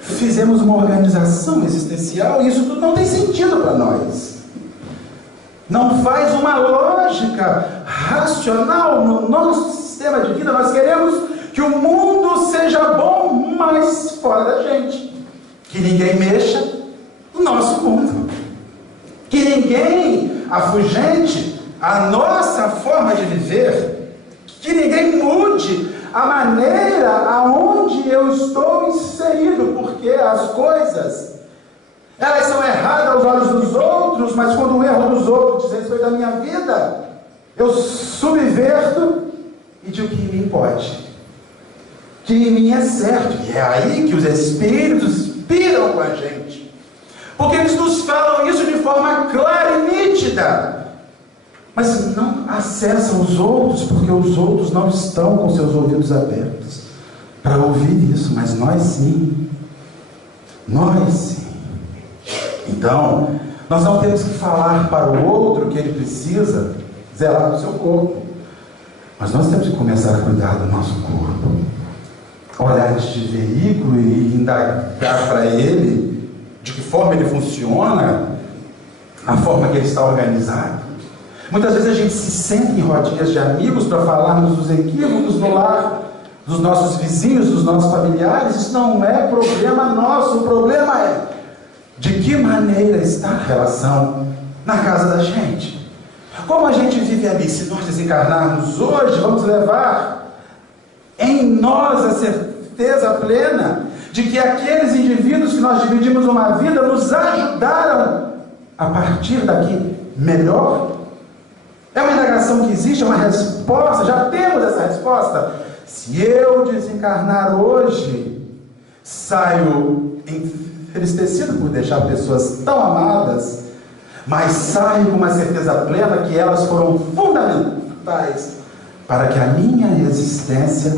Fizemos uma organização existencial e isso tudo não tem sentido para nós. Não faz uma lógica racional no nosso sistema de vida. Nós queremos que o mundo seja bom, mas fora da gente. Que ninguém mexa no nosso mundo. Que ninguém afugente a nossa forma de viver. Que ninguém mude a maneira aonde eu estou inserido, porque as coisas, elas são erradas aos olhos dos outros, mas quando o erro dos outros diz respeito à minha vida, eu subverto e digo que em mim pode, que em mim é certo. E é aí que os Espíritos inspiram com a gente, porque eles nos falam isso de forma clara e nítida, mas não acessam os outros, porque os outros não estão com seus ouvidos abertos para ouvir isso, mas nós sim. Nós sim. Então, nós não temos que falar para o outro que ele precisa zelar do seu corpo, mas nós temos que começar a cuidar do nosso corpo, olhar este veículo e indagar para ele de que forma ele funciona, a forma que ele está organizado. Muitas vezes a gente se senta em rodinhas de amigos para falarmos dos equívocos no lar, dos nossos vizinhos, dos nossos familiares. Isso não é problema nosso. O problema é de que maneira está a relação na casa da gente. Como a gente vive ali? Se nós desencarnarmos hoje, vamos levar em nós a certeza plena de que aqueles indivíduos que nós dividimos uma vida nos ajudaram a partir daqui melhor. É uma indagação que existe, é uma resposta, já temos essa resposta. Se eu desencarnar hoje, saio entristecido por deixar pessoas tão amadas, mas saio com uma certeza plena que elas foram fundamentais para que a minha existência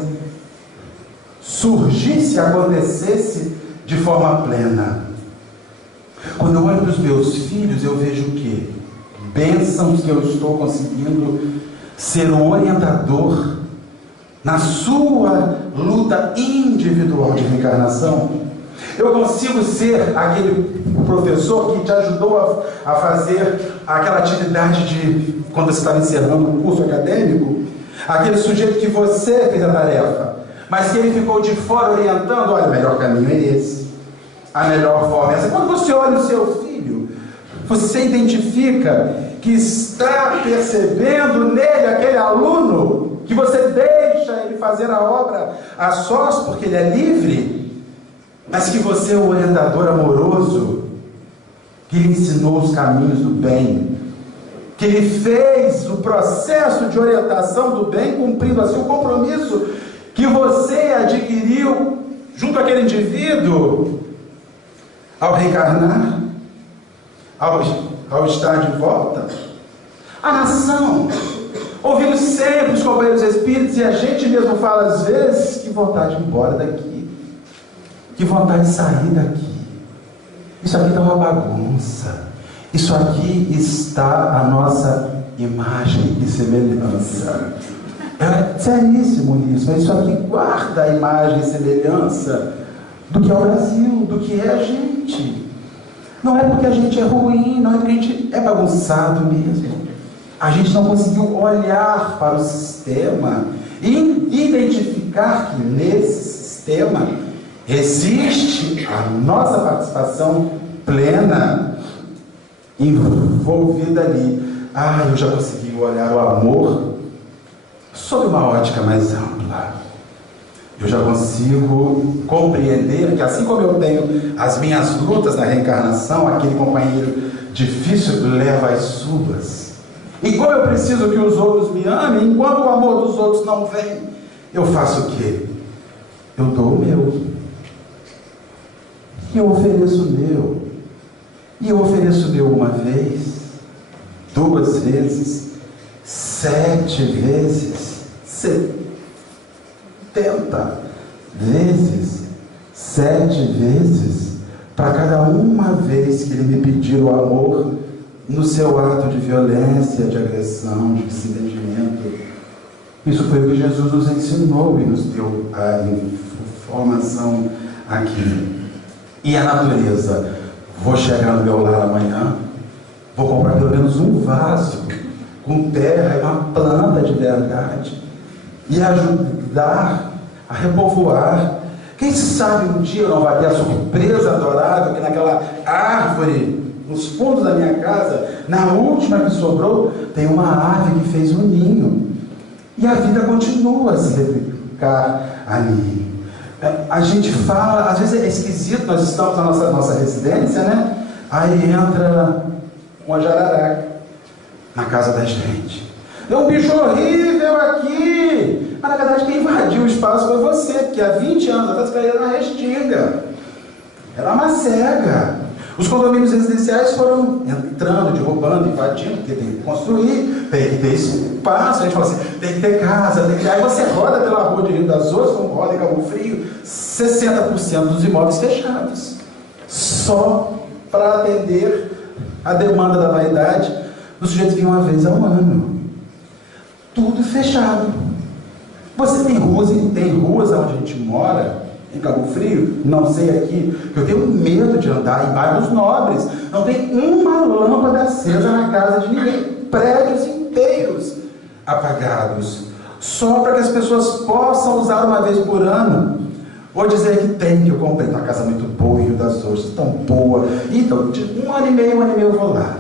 surgisse, acontecesse de forma plena. Quando eu olho para os meus filhos, eu vejo o quê? Bênçãos que eu estou conseguindo ser um orientador na sua luta individual de reencarnação. Eu consigo ser aquele professor que te ajudou a fazer aquela atividade de quando você estava encerrando um curso acadêmico, aquele sujeito que você fez a tarefa, mas que ele ficou de fora orientando. Olha, o melhor caminho é esse, a melhor forma é essa. Quando você olha o seu filho, você identifica que está percebendo nele aquele aluno que você deixa ele fazer a obra a sós porque ele é livre, mas que você é o orientador amoroso que lhe ensinou os caminhos do bem, que ele fez o processo de orientação do bem, cumprindo assim o compromisso que você adquiriu junto àquele indivíduo ao reencarnar, ao estar de volta. A nação, ouvimos sempre os companheiros espíritos, e a gente mesmo fala às vezes, que vontade de ir embora daqui, que vontade de sair daqui, isso aqui está uma bagunça, isso aqui está a nossa imagem e semelhança. É seríssimo isso, mas isso aqui guarda a imagem e semelhança do que é o Brasil, do que é a gente. Não é porque a gente é ruim, não é porque a gente é bagunçado mesmo. A gente não conseguiu olhar para o sistema e identificar que nesse sistema existe a nossa participação plena envolvida ali. Eu já consegui olhar o amor sob uma ótica mais ampla. Eu já consigo compreender que, assim como eu tenho as minhas lutas na reencarnação, aquele companheiro difícil leva as suas. E como eu preciso que os outros me amem, enquanto o amor dos outros não vem, eu faço o quê? Eu dou o meu. E eu ofereço o meu. E eu ofereço o meu uma vez, 2 vezes, 7 vezes, 70 vezes, 7 vezes, para cada uma vez que ele me pedir o amor no seu ato de violência, de agressão, de desentendimento. Isso foi o que Jesus nos ensinou e nos deu a informação aqui. E a natureza? Vou chegar no meu lar amanhã, vou comprar pelo menos um vaso com terra e uma planta de verdade e ajudar a repovoar. Quem sabe um dia não vai ter a surpresa adorável que naquela árvore, nos fundos da minha casa, na última que sobrou, tem uma ave que fez um ninho. E a vida continua a se replicar ali. A gente fala, às vezes é esquisito, nós estamos na nossa residência, né? Aí entra uma jararaca na casa da gente. Tem um bicho horrível aqui! Mas na verdade quem invadiu o espaço foi você, porque há 20 anos atrás caíram na restinga. Era uma cega. Os condomínios residenciais foram entrando, derrubando, invadindo, porque tem que construir, tem que ter espaço. A gente fala assim, tem que ter casa, tem que ter... Aí você roda pela rua de Rio das Ostras, como roda em Cabo Frio, 60% dos imóveis fechados. Só para atender a demanda da vaidade, o sujeito vinha uma vez ao ano. Tudo fechado. Você tem ruas onde a gente mora, em Cabo Frio, não sei aqui, que eu tenho medo de andar em bairros nobres. Não tem uma lâmpada acesa na casa de ninguém. Prédios inteiros apagados. Só para que as pessoas possam usar uma vez por ano. Ou dizer que tem, que eu comprei uma casa muito boa em Rio das Ostras, tão boa. Então, de um ano e meio eu vou lá.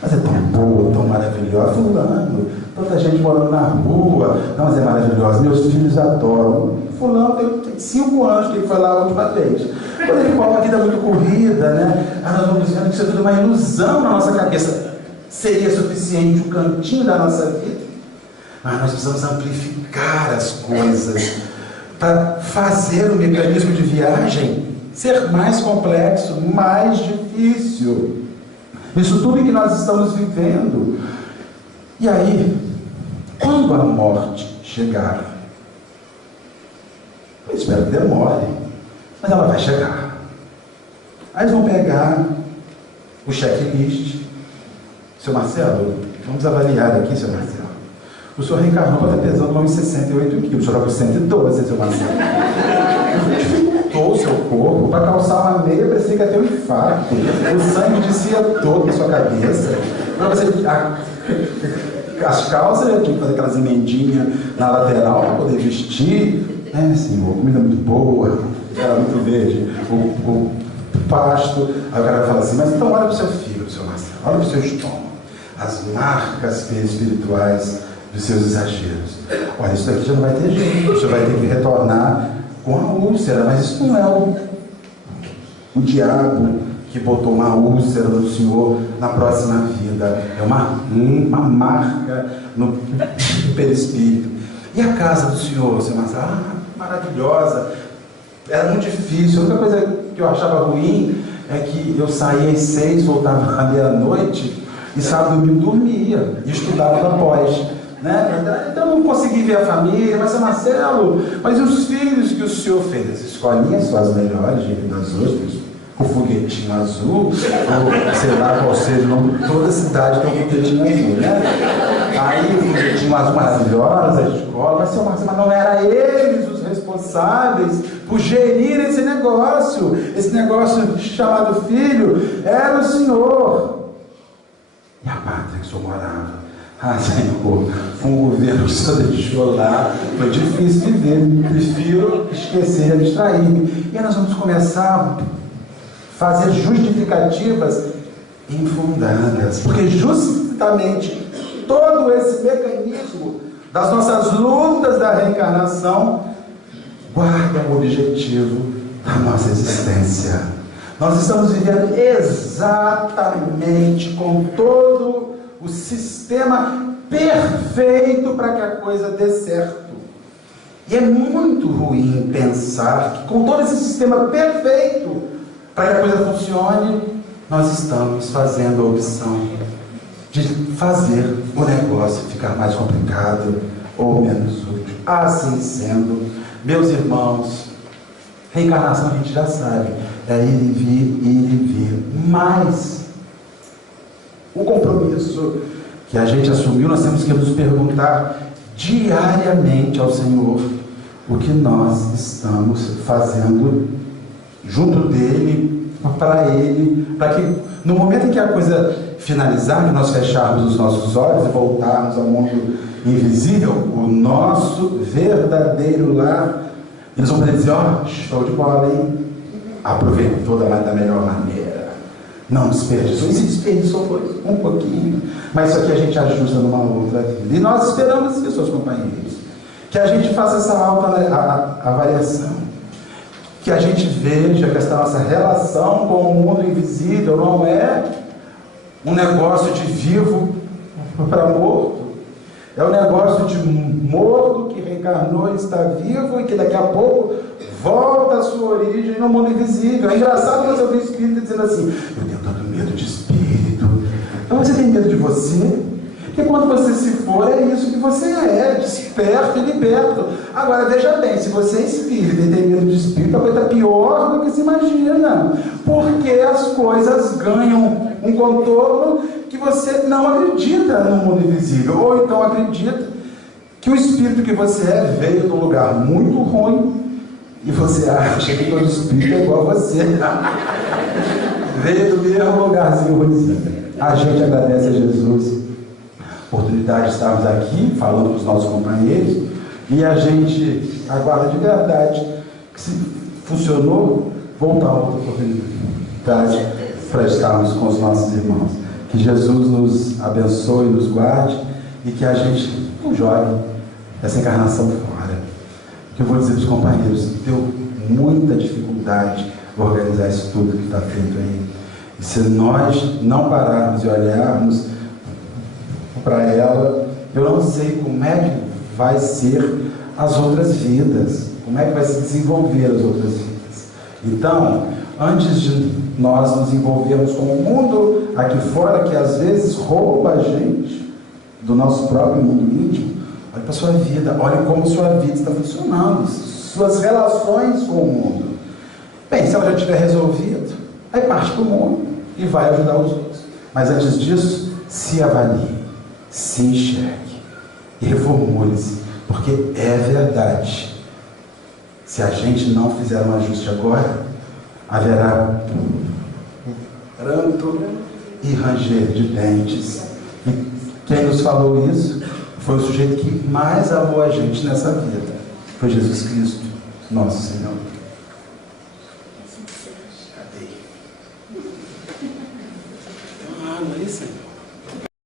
Mas é tão boa, tão maravilhosa. Fulano, tanta gente morando na rua. Não, mas é maravilhosa. Meus filhos adoram. Fulano tem 5 anos que ele foi lá a última vez. Quando ele fala uma vida muito corrida, né? Nós vamos dizendo que isso é tudo uma ilusão na nossa cabeça. Seria suficiente um cantinho da nossa vida? Mas nós precisamos amplificar as coisas para fazer o mecanismo de viagem ser mais complexo, mais difícil. Isso tudo que nós estamos vivendo. E aí, quando a morte chegar, eu espero que demore, mas ela vai chegar. Aí eles vão pegar o checklist. Seu Marcelo, vamos avaliar aqui, seu Marcelo. O senhor reencarnou para estar pesando 68 quilos. O senhor está com 112, seu Marcelo. Dificultou o seu corpo para calçar uma meia, parecia que ia ter um infarto. O sangue descia todo na sua cabeça. Para você... As calças, eu tinha que fazer aquelas emendinhas na lateral para poder vestir. Senhor, comida muito boa, era muito verde, o pasto. Aí o cara fala assim, mas então olha para o seu filho, seu Marcelo, olha para o seu estômago, as marcas espirituais dos seus exageros. Olha, isso daqui já não vai ter jeito, você vai ter que retornar com a úlcera, mas isso não é o diabo que botou uma úlcera no senhor na próxima vida, é uma marca no perispírito. E a casa do senhor, seu Marcelo? Maravilhosa, era muito difícil. A única coisa que eu achava ruim é que eu saía às 6, voltava à meia-noite e sábado e domingo dormia e estudava após, né? Então eu não consegui ver a família. Mas, seu Marcelo, mas os filhos que o senhor fez? As escolinhas são as melhores, de Rio das Ostras, o foguetinho azul, ou sei lá qual seja o nome, toda cidade tem um foguetinho azul, né? Aí o foguetinho azul maravilhosa, a escola, mas seu Marcelo, mas não era eles os responsáveis por gerir esse negócio chamado filho, era o senhor. E a pátria que o senhor morava? Senhor, foi um governo que o senhor deixou lá, foi difícil viver, prefiro esquecer e abstrair-me. E aí nós vamos começar a fazer justificativas infundadas, porque justamente todo esse mecanismo das nossas lutas da reencarnação guarda o objetivo da nossa existência. Nós estamos vivendo exatamente com todo o sistema perfeito para que a coisa dê certo. E é muito ruim pensar que com todo esse sistema perfeito para que a coisa funcione, nós estamos fazendo a opção de fazer o negócio ficar mais complicado ou menos útil. Assim sendo, meus irmãos, Reencarnação a gente já sabe, é ir e vir. Mas o compromisso que a gente assumiu, nós temos que nos perguntar diariamente ao Senhor o que nós estamos fazendo junto dele, para ele, para que no momento em que a coisa finalizar, que nós fecharmos os nossos olhos e voltarmos ao mundo invisível, o nosso verdadeiro lar, eles vão poder dizer: ó, show de bola, hein? Aproveitou da melhor maneira, não desperdiçou. E se desperdiçou foi um pouquinho, mas isso aqui a gente ajusta numa outra vida. E nós esperamos isso, seus companheiros, que a gente faça essa autoavaliação, que a gente veja que essa nossa relação com o mundo invisível não é um negócio de vivo para morto, é um negócio de morto que reencarnou e está vivo e que daqui a pouco volta à sua origem no mundo invisível. É engraçado você ouvir o espírito dizendo assim: eu tenho tanto medo de espírito. Então você tem medo de você? Porque quando você se for, é isso que você é, desperto e liberto. Agora veja bem, se você é espírito e tem medo de espírito, a coisa está pior do que se imagina, porque as coisas ganham um contorno que você não acredita no mundo invisível, ou então acredita que o espírito que você é veio de um lugar muito ruim e você acha que todo espírito é igual a você. Veio do mesmo lugarzinho ruimzinho. A gente agradece a Jesus a oportunidade de estarmos aqui falando com os nossos companheiros, e a gente aguarda de verdade que, se funcionou, voltar a outra oportunidade para estarmos com os nossos irmãos. Que Jesus nos abençoe, nos guarde, e que a gente não jogue essa encarnação fora. Que eu vou dizer para os companheiros: deu muita dificuldade organizar isso tudo que está feito aí. E se nós não pararmos e olharmos para ela, eu não sei como é que vai ser as outras vidas, como é que vai se desenvolver as outras vidas. Então, antes de nós nos envolvermos com o mundo aqui fora, que às vezes rouba a gente do nosso próprio mundo íntimo, olhe para a sua vida, olhe como sua vida está funcionando, suas relações com o mundo. Bem, se ela já tiver resolvido, aí parte para o mundo e vai ajudar os outros. Mas antes disso, se avalie, se enxergue e reformule-se, porque é verdade. Se a gente não fizer um ajuste agora, haverá pranto e ranger de dentes. E quem nos falou isso foi o sujeito que mais amou a gente nessa vida. Foi Jesus Cristo, nosso Senhor.